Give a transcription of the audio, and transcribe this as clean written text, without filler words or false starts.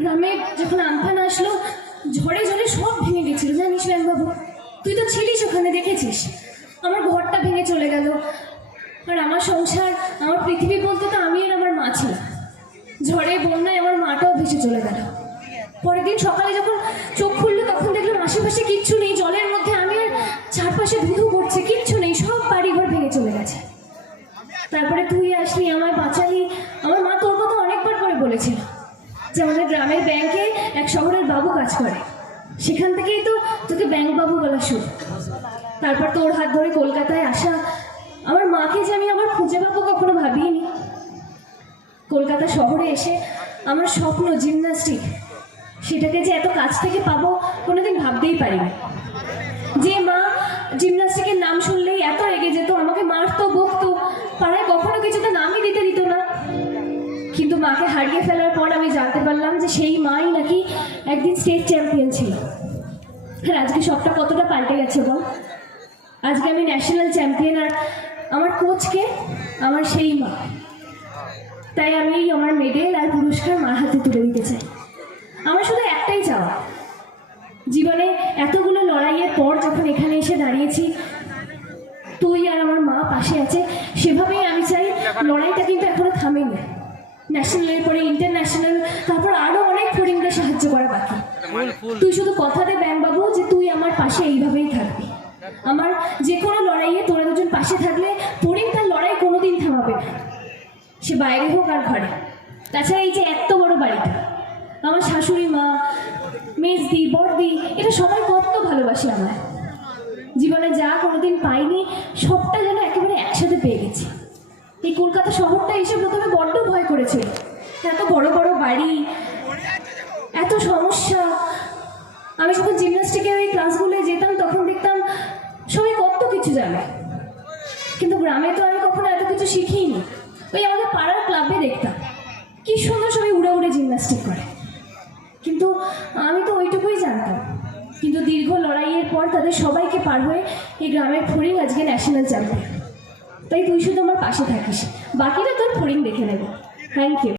গ্রামে যখন আমফান আসলো, ঝড়ে ঝড়ে সব ভেঙে গেছিল জানিস ব্যাংকবাবু। তুই তো ছিলিস ওখানে, দেখেছিস। আমার ঘরটা ভেঙে চলে গেল, আর আমার সংসার, আমার পৃথিবী বলতে তো আমি আর আমার মা ছিলাম। ঝড়ে বন্যায় আমার মাটাও ভেসে চলে গেল। পরের দিন সকালে যখন চোখ খুললো তখন দেখলাম আশেপাশে কিচ্ছু নেই, জলের মধ্যে আমি আর চারপাশে ধুধু করছে, কিচ্ছু নেই, সব বাড়িঘর ভেঙে চলে গেছে। তারপরে তুই আসলি, আমায় বাঁচালি। আমার মা তোর কথা অনেকবার করে বলেছিল যে আমাদের গ্রামের ব্যাংকে এক শহরের বাবু কাজ করে, সেখান থেকেই তো তোকে ব্যাংক বাবু বলা শুরু। তারপর তোর হাত ধরে কলকাতায় আসা, আমার মাকে যে আমি আবার খুঁজে পাবো কখনো ভাবিনি। কলকাতা শহরে এসে আমার স্বপ্ন জিমন্যাস্টিক, সেটাকে যে এত কাছ থেকে পাবো কোনোদিন ভাবতেই পারিনি। যে মা জিমন্যাস্টিকের নাম শুনলেই এত রেগে যেত, আমাকে মারতো, বকতো, পাড়ায় কখনো কিছুতে নামই দিতে দিত না। কিন্তু মাকে হারিয়ে ফেলার পর আমি জানতে পারলাম যে সেই মাই নাকি একদিন স্টেট চ্যাম্পিয়ন ছিল। আর আজকে সবটা কতটা পাল্টে গেছে বল। আজকে আমি ন্যাশনাল চ্যাম্পিয়ন, আর আমার কোচকে আমার সেই মা। তাই আমি আমার মেডেল আর পুরস্কার মার হাতে তুলে দিতে চাই। আমার শুধু একটাই চাওয়া, জীবনে এতগুলো লড়াইয়ের পর যখন এখানে এসে দাঁড়িয়েছি, তুই আর আমার মা পাশে আছে, সেভাবেই আমি চাই। লড়াইটা কিন্তু এখনো থামেনি। ন্যাশনালের পরে ইন্টারন্যাশনাল, তারপর আরো অনেক ফরিংদের সাহায্য করা বাকি। তুই শুধু কথা দে ব্যাংকবাবু যে তুই আমার পাশে এইভাবেই থাকবি। আমার যে কোনো লড়াইয়ে তোরা দুজন পাশে থাকলে ফরিং তার লড়াই কোনোদিন থামাবে না, সে বাইরে হোক আর ঘরে। তাছাড়া এই যে এত বড় বাড়িটা, আমার শাশুড়ি মা, মেজদি, বড়দি, এটা সবাই কত ভালোবাসে আমায়। জীবনে যা কোনোদিন পাইনি সবটা যেন একেবারে একসাথে পেয়ে গেছি। এই কলকাতা শহরটা এসে প্রথমে বড্ড ভয় করেছিল, এত বড় বড় বাড়ি, এত সমস্যা। আমি যখন জিমন্যাস্টিকের ওই ক্লাসগুলোয় যেতাম তখন দেখতাম সবাই কত কিছু জানে, কিন্তু গ্রামে তো আমি কখনো এত কিছু শিখিনি। ওই আমাদের পাড়ার ক্লাবে দেখতাম কি সুন্দর সবাই উড়ে উড়ে জিমন্যাস্টিক করে, কিন্তু আমি তো ওইটুকুই জানতাম। কিন্তু দীর্ঘ লড়াইয়ের পর তাদের সবাইকে পার হয়ে এই গ্রামের ফড়িং আজকে ন্যাশনাল চ্যাম্পিয়ন। তাই তুই শুধু আমার পাশে থাকিস, বাকিটা তোর ফড়িং দেখে নেব। Thank you.